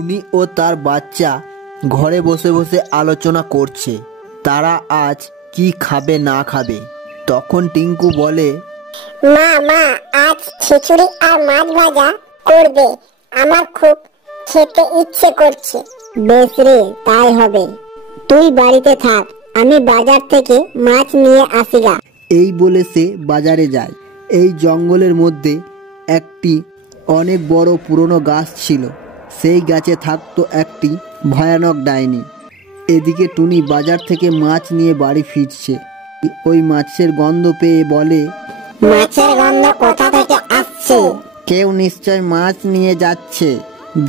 টুনি ও তার বাচ্চা ঘরে বসে বসে আলোচনা করছে তারা আজ কি খাবে না খাবে। তখন টিঙ্কু বলে, মা মা আজ খিচুড়ি আর মাছ ভাজা করবে, আমার খুব খেতে ইচ্ছে করছে। বেশ রে, তাই হবে, তুই বাড়িতে থাক, আমি বাজার থেকে মাছ নিয়ে আসিগা। এই বলে সে বাজারে যায়। এই জঙ্গলের মধ্যে একটি অনেক বড় পুরনো গাছ ছিল। সেই গাছে থাকতো একটি ভয়ানক ডাইনি। এদিকে টুনি বাজার থেকে মাছ নিয়ে বাড়ি ফিরছে। ওই মাছের গন্ধ পেয়ে বলে, মাছের গন্ধ কোথা থেকে আসছে? কেউ নিশ্চয় মাছ নিয়ে যাচ্ছে,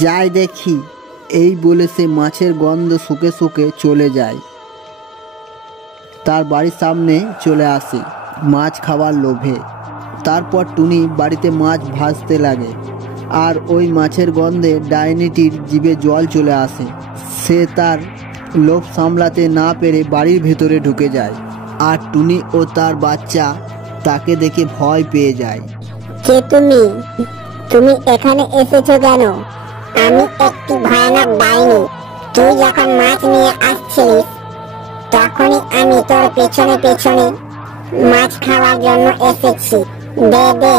যাই দেখি। এই বলে সে মাছের গন্ধ শুকে শুকে চলে যায়। তার বাড়ির সামনে চলে আসে মাছ খাওয়ার লোভে। তারপর টুনি বাড়িতে মাছ ভাজতে লাগে, আর ওই মাছের গন্ধে ডাইনিটির জিভে জল চলে আসে। সে তার লোভ সামলাতে না পেরে বাড়ির ভেতরে ঢুকে যায়, আর টুনি ও তার বাচ্চা তাকে দেখে ভয় পেয়ে যায়। কে তুমি? তুমি এখানে এসেছো কেন? আমি একটি ভয়ানক ডাইনি। তুই যখন মাছ নিয়ে আসছিলিস তখনই আমি তোর পেছনে পেছনে মাছ খাওয়ার জন্য এসেছি। দে দে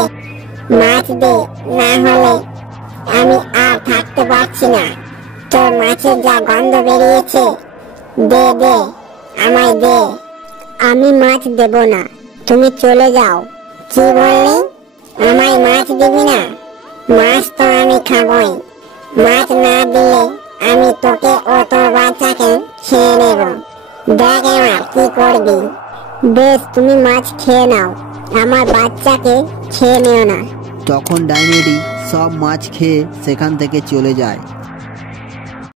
মাছ দে, না হলে আমি আর থাকতে পারছি না। তোর মাছের যা গন্ধ বেরিয়েছে, দে দে, আমায় দে। আমি মাছ দেব না, তুমি চলে যাও। কি বললি? আমায় মাছ দিবি না? মাছ তো আমি খাবই। মাছ না দিলে আমি তোকে ও তোর বাচ্চাকে খেয়ে নেব। দেখ এবার কি করবি। বেশ, তুমি মাছ খেয়ে নাও, আমার বাচ্চাকে খেয়ে নিও না। তখন ডাইনিটি সব মাছ খেয়ে সেখান থেকে চলে যায়।